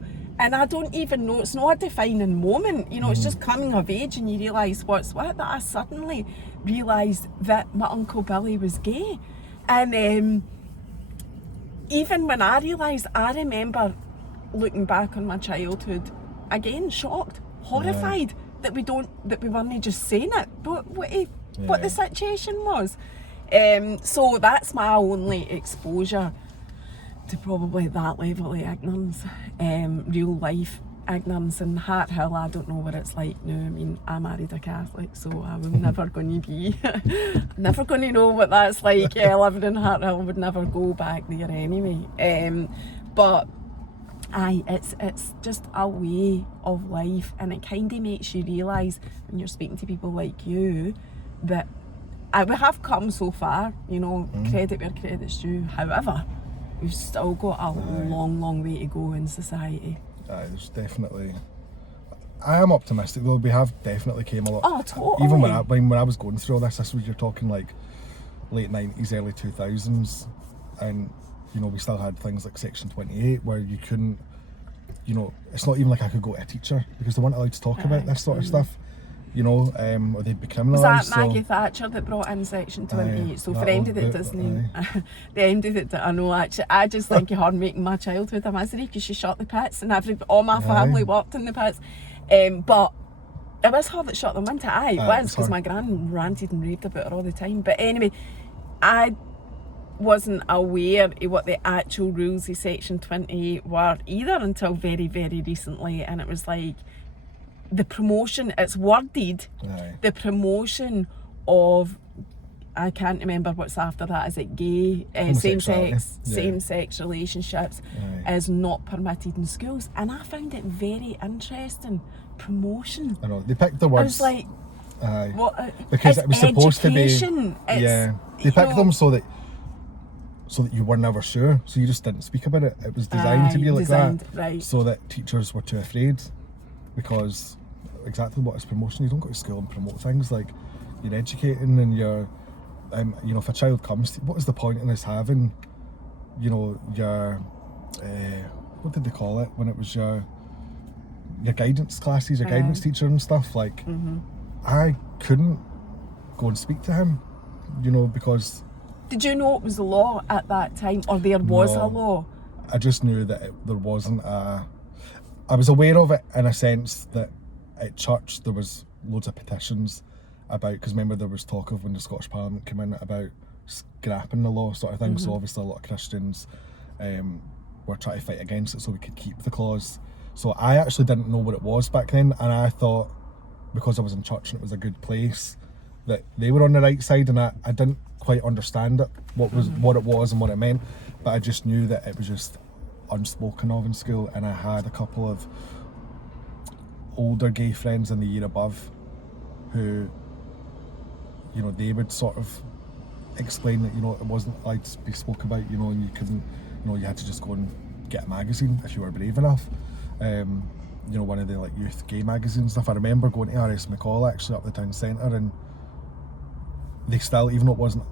And I don't even know, it's not a defining moment, you know, it's just coming of age and you realise what's what, that I suddenly realised that my Uncle Billy was gay. And even when I realised, I remember looking back on my childhood, again, shocked, horrified that we weren't just saying it, but what the situation was. So that's my only exposure to probably that level of ignorance, real life ignorance. In Hart Hill, I don't know what it's like now. I mean, I married a Catholic, so I'm never going to be, never going to know what that's like. Living in Hart Hill, would never go back there anyway. But aye, it's just a way of life, and it kind of makes you realise when you're speaking to people like you that we have come so far, you know, credit where credit's due. However, we've still got a long way to go in society. There's definitely. I am optimistic though. We have definitely came a lot. Oh, totally. Even when I was going through all this was, you're talking like late 90s, early 2000s, and you know, we still had things like Section 28 where you couldn't, you know, it's not even like I could go to a teacher because they weren't allowed to talk about this sort of stuff, you know, or they'd be criminalised. Was that Maggie Thatcher that brought in Section 28? So for anybody that doesn't, the anybody that I know, actually, I just think of her making my childhood a misery because she shut the pits and all my family worked in the pits. But it was her that shut them into. It was because my gran ranted and raved about her all the time. But anyway, I wasn't aware of what the actual rules of Section 28 were either until very, very recently. And it was like the promotion, it's worded, the promotion of, I can't remember what's after that, is it gay, same-sex relationships is not permitted in schools. And I found it very interesting. Promotion. I know, they picked the words. I was like, what? Because it was supposed to be. They picked them so that you were never sure, so you just didn't speak about it. It was designed to be like that, right. So that teachers were too afraid, because exactly what is promotion? You don't go to school and promote things. Like, you're educating and you're, you know, if a child comes to, what is the point in us having, you know, your, what did they call it when it was your guidance classes, your guidance teacher and stuff, like, I couldn't go and speak to him, you know, because... Did you know it was a law at that time, or there was a law? I just knew that there wasn't a... I was aware of it in a sense that at church there was loads of petitions about, because remember there was talk of when the Scottish Parliament came in about scrapping the law sort of thing, so obviously a lot of Christians were trying to fight against it so we could keep the clause. So I actually didn't know what it was back then, and I thought, because I was in church and it was a good place, that they were on the right side, and I didn't quite understand it, what it was and what it meant, but I just knew that it was just unspoken of in school. And I had a couple of older gay friends in the year above who, you know, they would sort of explain that, you know, it wasn't allowed to be spoke about, you know, and you couldn't, you know, you had to just go and get a magazine if you were brave enough. You know, one of the like youth gay magazines stuff. I remember going to RS McCall actually up the town centre, and they still, even though it wasn't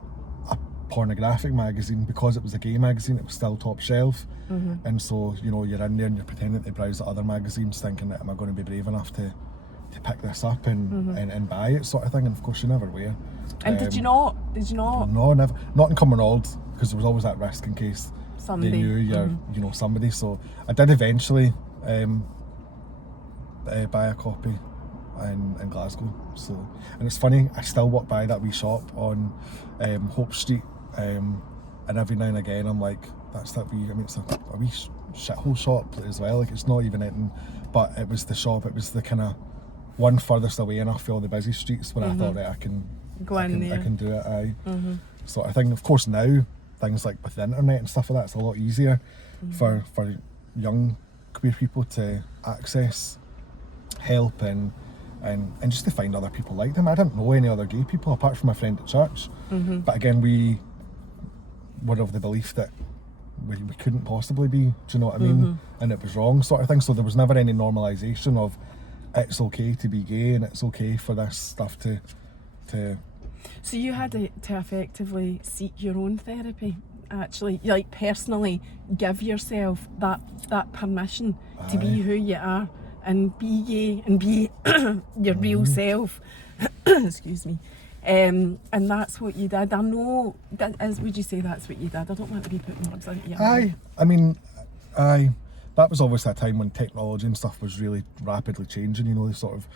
a pornographic magazine, because it was a gay magazine, it was still top shelf. And so, you know, you're in there and you're pretending to browse the other magazines thinking that, am I going to be brave enough to pick this up and buy it sort of thing, and of course you never were. And did you not? No, never. Not in Cumbernauld, because there was always that risk in case somebody they knew you're, you know, somebody. So I did eventually buy a copy in Glasgow. So, and it's funny, I still walk by that wee shop on Hope Street, and every now and again I'm like, that's that wee, I mean, it's a wee shithole shop as well, like it's not even anything, but it was the shop, it was the kind of one furthest away enough for all the busy streets where I thought, right, I can go in there. I can do it. So I think, of course, now things like with the internet and stuff like that, it's a lot easier for young queer people to access help and just to find other people like them. I didn't know any other gay people apart from my friend at church, but again, we were of the belief that we couldn't possibly be, do you know what I mean? And it was wrong sort of thing. So there was never any normalisation of it's okay to be gay and it's okay for this stuff to... So you had to effectively seek your own therapy actually, like personally give yourself that permission to be who you are and be gay and be your real self. Excuse me. And that's what you did. I know, would you say that's what you did? I don't want to be putting words out here. I mean, that was obviously a time when technology and stuff was really rapidly changing, you know, the sort of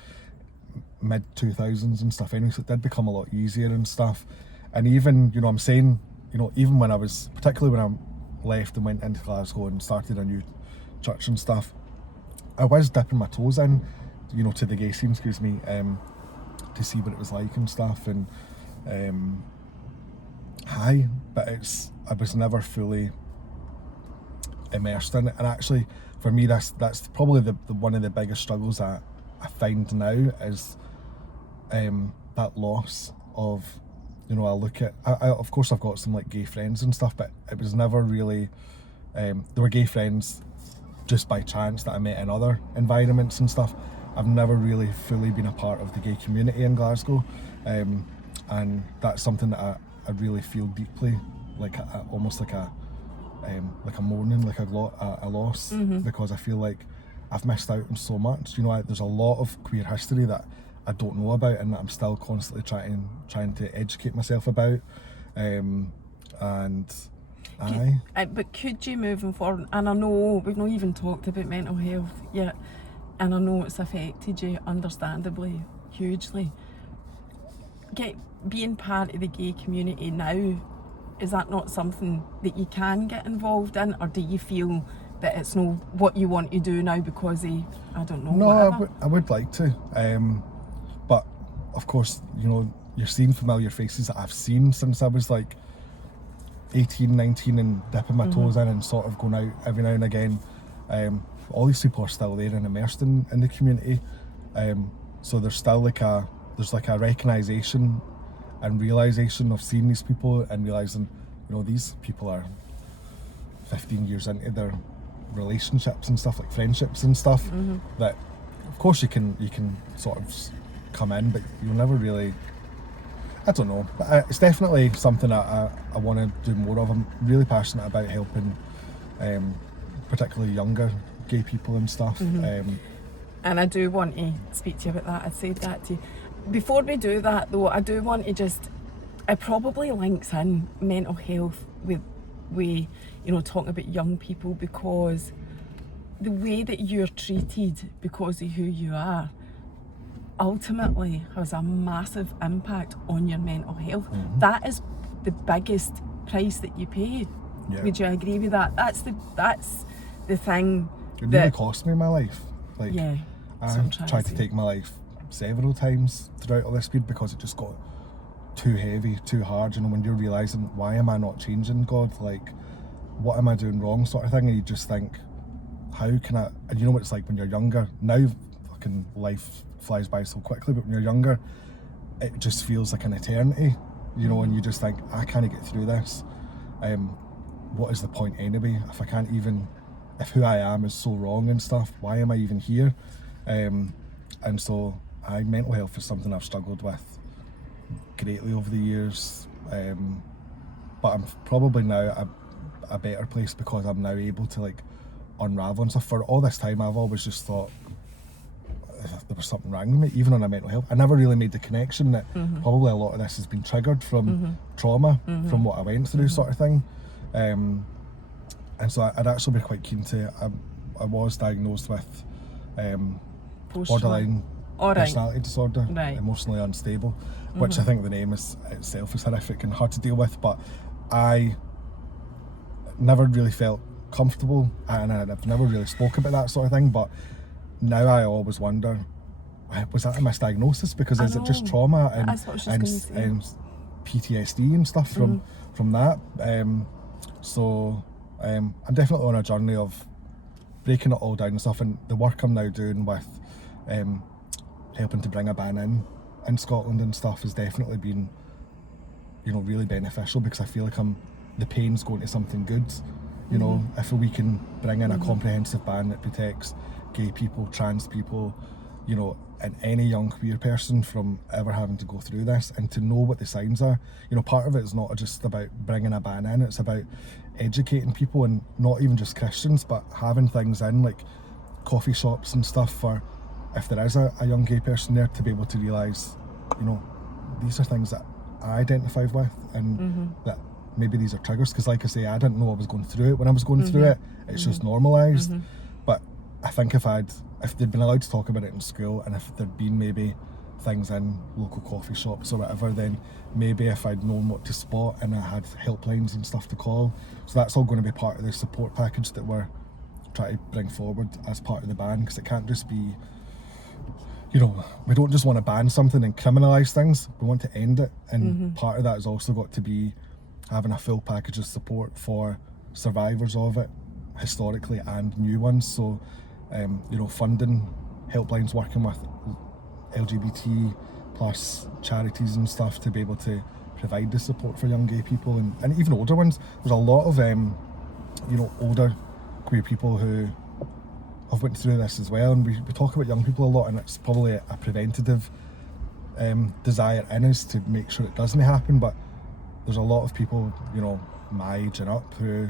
mid-2000s and stuff anyway, so it did become a lot easier and stuff. And even, you know, I'm saying, you know, even when I was, particularly when I left and went into Glasgow and started a new church and stuff, I was dipping my toes in, you know, to the gay scene, to see what it was like and stuff, and but I was never fully immersed in it. And actually for me that's probably the one of the biggest struggles that I find now is that loss of, you know, I look at, I of course I've got some like gay friends and stuff, but it was never really, there were gay friends just by chance that I met in other environments and stuff. I've never really fully been a part of the gay community in Glasgow, and that's something that I really feel deeply, like almost like a mourning, like a loss, because I feel like I've missed out on so much. You know, there's a lot of queer history that I don't know about and that I'm still constantly trying to educate myself about, but could you, moving forward, and I know we've not even talked about mental health yet, and I know it's affected you understandably hugely, being part of the gay community now, is that not something that you can get involved in, or do you feel that it's not what you want to do now because of, I don't know, No, I would like to, but of course, you know, you're seeing familiar faces that I've seen since I was like 18, 19 and dipping my toes in and sort of going out every now and again. All these people are still there and immersed in the community, so there's still like a recognition and realisation of seeing these people and realising, you know, these people are 15 years into their relationships and stuff, like friendships and stuff, that of course you can sort of come in, but you'll never really, I don't know, but it's definitely something that I want to do more of. I'm really passionate about helping particularly younger gay people and stuff. And I do want to speak to you about that. I said that to you. Before we do that though, I do want to it probably links in mental health with you know, talking about young people, because the way that you're treated because of who you are ultimately has a massive impact on your mental health. That is the biggest price that you pay. Yeah. Would you agree with that? That's the thing. It really cost me my life. Like, yeah, I tried to take my life several times throughout all this period because it just got too heavy, too hard. You know, when you're realising, why am I not changing, God? Like, what am I doing wrong, sort of thing? And you just think, how can I? And you know what it's like when you're younger. Now, fucking life flies by so quickly, but when you're younger, it just feels like an eternity. You know, and you just think, I can't get through this. What is the point anyway? If who I am is so wrong and stuff, why am I even here? And so, mental health is something I've struggled with greatly over the years, but I'm probably now a better place because I'm now able to like unravel and stuff. For all this time I've always just thought there was something wrong with me, even on a mental health. I never really made the connection that probably a lot of this has been triggered from trauma, from what I went through, sort of thing. And so I'd actually be quite keen to, I was diagnosed with borderline personality disorder, emotionally unstable, which I think the name itself is horrific and hard to deal with, but I never really felt comfortable and I've never really spoke about that sort of thing. But now I always wonder, was that a misdiagnosis? Because is it just trauma and PTSD and stuff from that? So I'm definitely on a journey of breaking it all down and stuff, and the work I'm now doing with helping to bring a ban in Scotland and stuff has definitely been, you know, really beneficial, because I feel like the pain's going to something good. You know, if we can bring in a comprehensive ban that protects gay people, trans people, you know, in any young queer person from ever having to go through this, and to know what the signs are. You know, part of it is not just about bringing a ban in, it's about educating people, and not even just Christians, but having things in like coffee shops and stuff for if there is a young gay person there to be able to realise, you know, these are things that I identify with, and that maybe these are triggers, because like I say, I didn't know I was going through it when I was going through it. It's just normalised. But I think if they'd been allowed to talk about it in school, and if there'd been maybe things in local coffee shops or whatever, then maybe if I'd known what to spot, and I had helplines and stuff to call. So that's all going to be part of the support package that we're trying to bring forward as part of the ban, because it can't just be, you know, we don't just want to ban something and criminalise things, we want to end it. And part of that has also got to be having a full package of support for survivors of it, historically and new ones. So you know, funding helplines, working with LGBT plus charities and stuff to be able to provide the support for young gay people, and even older ones. There's a lot of you know, older queer people who have went through this as well, and we talk about young people a lot, and it's probably a preventative desire in us to make sure it doesn't happen. But there's a lot of people, you know, my age and up, who,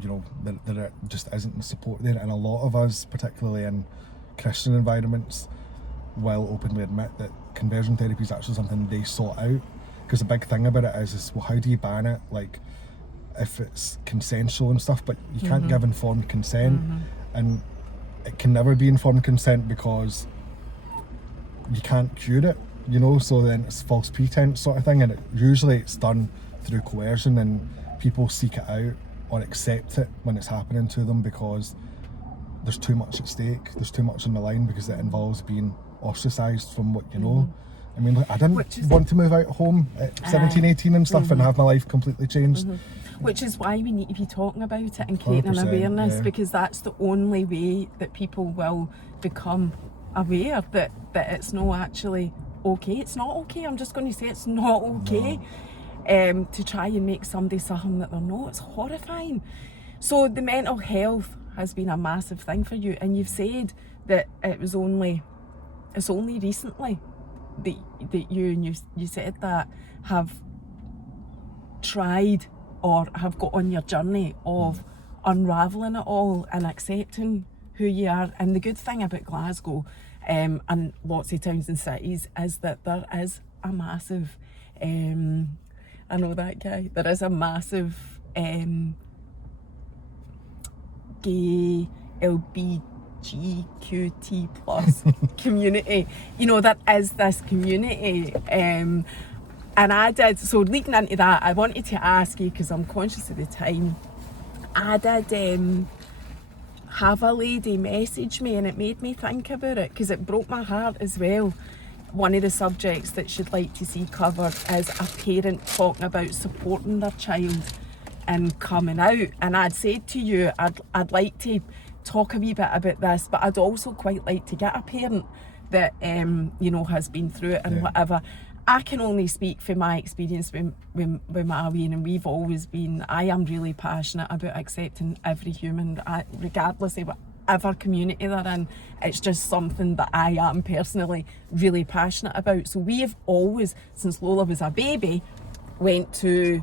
you know, there just isn't the support there, and a lot of us, particularly in Christian environments, will openly admit that conversion therapy is actually something they sought out. Because the big thing about it is, well, how do you ban it? Like, if it's consensual and stuff, but you can't give informed consent, and it can never be informed consent because you can't cure it, you know. So then it's false pretense sort of thing, and usually it's done through coercion, and people seek it out or accept it when it's happening to them because there's too much at stake, there's too much on the line, because it involves being ostracised from what you know. I mean, I didn't want to move out home at 17, 18 and stuff and have my life completely changed. Which is why we need to be talking about it and creating an awareness, because that's the only way that people will become aware that it's not actually okay. It's not okay, I'm just going to say it's not okay. To try and make somebody something that they're not. It's horrifying. So the mental health has been a massive thing for you, and you've said that it's only recently that you said that have tried or have got on your journey of unravelling it all and accepting who you are. And the good thing about Glasgow and lots of towns and cities is that there is a massive I know that guy. There is a massive gay LGBTQT plus community. You know, there is this community. And I did, so leading into that, I wanted to ask you, because I'm conscious of the time, I did have a lady message me, and it made me think about it, because it broke my heart as well. One of the subjects that she'd like to see covered is a parent talking about supporting their child and coming out. And I'd said to you, I'd like to talk a wee bit about this, but I'd also quite like to get a parent that you know, has been through it and whatever. I can only speak for my experience with Marween, and we've always been, I am really passionate about accepting every human, regardless of whatever community they're in. It's just something that I am personally really passionate about. So we have always, since Lola was a baby, went to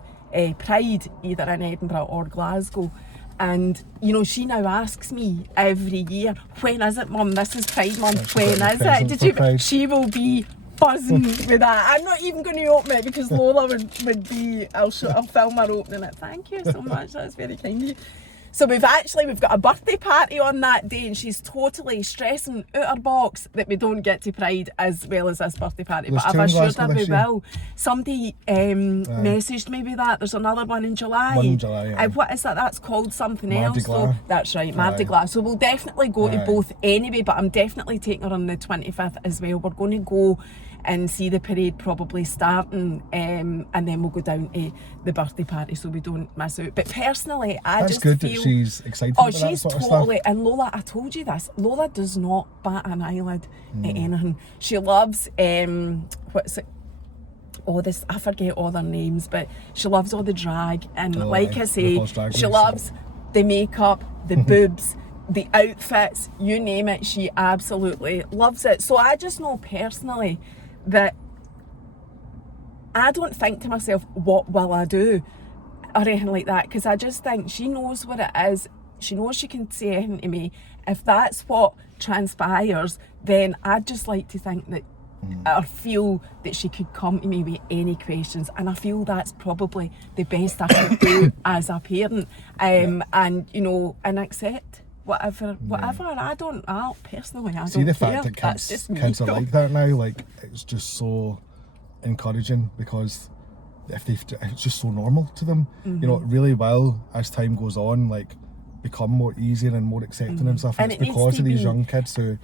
Pride, either in Edinburgh or Glasgow. And, you know, she now asks me every year, when is it, Mum? This is Pride Month. When is it? Did you? She will be buzzing with that. I'm not even going to open it, because Lola would be, I'll film her opening it. Thank you so much, that's very kind of you. So we've got a birthday party on that day, and she's totally stressing out her box that we don't get to Pride as well as this birthday party. But I've assured her we will. Somebody messaged me with that. There's another one in July. One in July, yeah. What is that? That's called something Mardi else. Gras. So that's right, Mardi Gras. So we'll definitely go to both anyway, but I'm definitely taking her on the 25th as well. We're going to go and see the parade probably starting, and then we'll go down to the birthday party so we don't miss out. But personally, That's just good feel that she's excited about that she's sort of totally stuff. And Lola, I told you this, Lola does not bat an eyelid at anything. She loves what's it, I forget all their names, but she loves all the drag, and like I say, she loves the makeup, the boobs, the outfits, you name it, she absolutely loves it. So I just know personally that I don't think to myself, what will I do? Or anything like that, because I just think she knows what it is. She knows she can say anything to me. If that's what transpires, then I'd just like to think that or feel that she could come to me with any questions, and I feel that's probably the best I could do as a parent, and you know, and accept whatever. I personally, I see don't the care. fact that kids are though. like that now, like it's just so encouraging, because it's just so normal to them. You know, it really will, as time goes on, like become more easier and more accepting and stuff, and it's because of these young kids who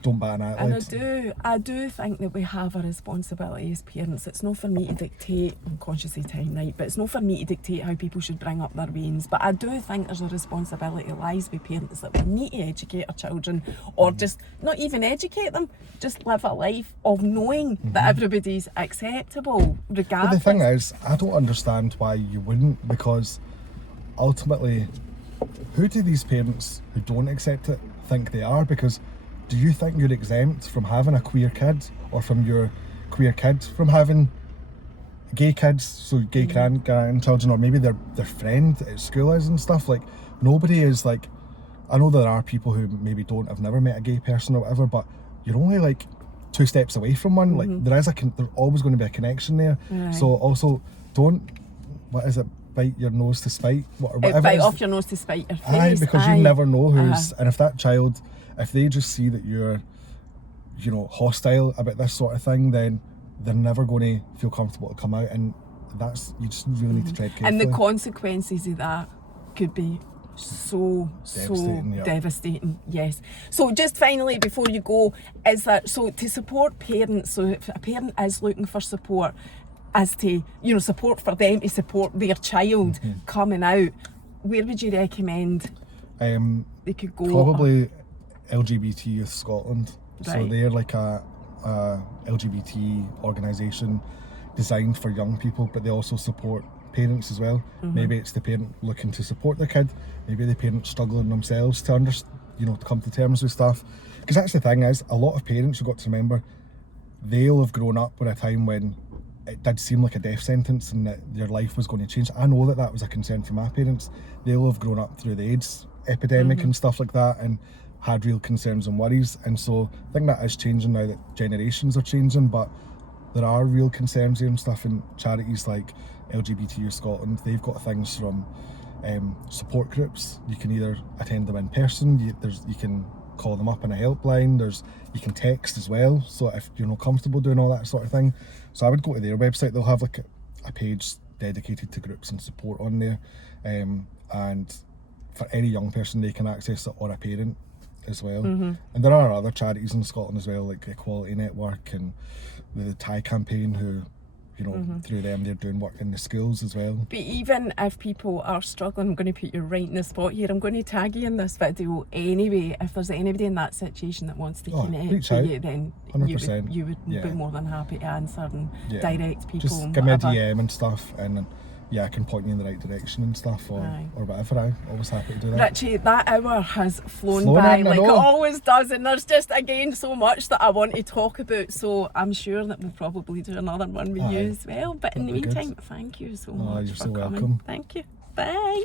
don't bat an eyelid. And I do think that we have a responsibility as parents. It's not for me to dictate, I'm conscious of time, right, but it's not for me to dictate how people should bring up their weans, but I do think there's a responsibility lies with parents that we need to educate our children, or just not even educate them, just live a life of knowing that everybody's acceptable regardless. But the thing is, I don't understand why you wouldn't, because ultimately, who do these parents who don't accept it think they are? Because do you think you're exempt from having a queer kid, or from your queer kid from having gay kids, so gay grandchildren, or maybe their friend at school is and stuff? Like, nobody is like, I know there are people who maybe have never met a gay person or whatever, but you're only like 2 steps away from one. Like, there's always going to be a connection there. So also, don't, what is it, bite your nose to spite, whatever. Bite off your nose to spite your face. Aye, because you never know who's, and if that child, if they just see that you're, you know, hostile about this sort of thing, then they're never going to feel comfortable to come out, and that's, you just really need to tread carefully. And the consequences of that could be so devastating. Yes. So just finally, before you go, is that, so to support parents, so if a parent is looking for support, as to, you know, support for them to support their child coming out, where would you recommend they could go? Probably LGBT Youth Scotland. Right. So they're like a LGBT organisation designed for young people, but they also support parents as well. Maybe it's the parent looking to support their kid, maybe the parent struggling themselves to to come to terms with stuff. Because that's the thing, is a lot of parents, you've got to remember, they'll have grown up with a time when it did seem like a death sentence and that their life was going to change. I know that was a concern for my parents. They'll have grown up through the AIDS epidemic and stuff like that, and had real concerns and worries, and so I think that is changing now that generations are changing, but there are real concerns here and stuff. And charities like LGBT Scotland, they've got things from support groups. You can either attend them in person, you can call them up in a helpline, you can text as well, so if you're not comfortable doing all that sort of thing. So I would go to their website. They'll have like a page dedicated to groups and support on there, and for any young person they can access it, or a parent as well. And there are other charities in Scotland as well, like the Equality Network and the Thai campaign, who, you know, through them they're doing work in the schools as well. But even if people are struggling, I'm going to put you right in the spot here. I'm going to tag you in this video anyway. If there's anybody in that situation that wants to connect with you, then 100%. you would be more than happy to answer and direct people. Just and give me a whatever. DM and stuff, and I can point you in the right direction and stuff, or whatever. I'm always happy to do that. Richie, that hour has flown by like it always does, and there's just again so much that I want to talk about, so I'm sure that we'll probably do another one with you as well. But in the meantime, thank you so much you're for so coming. welcome. Thank you. Bye.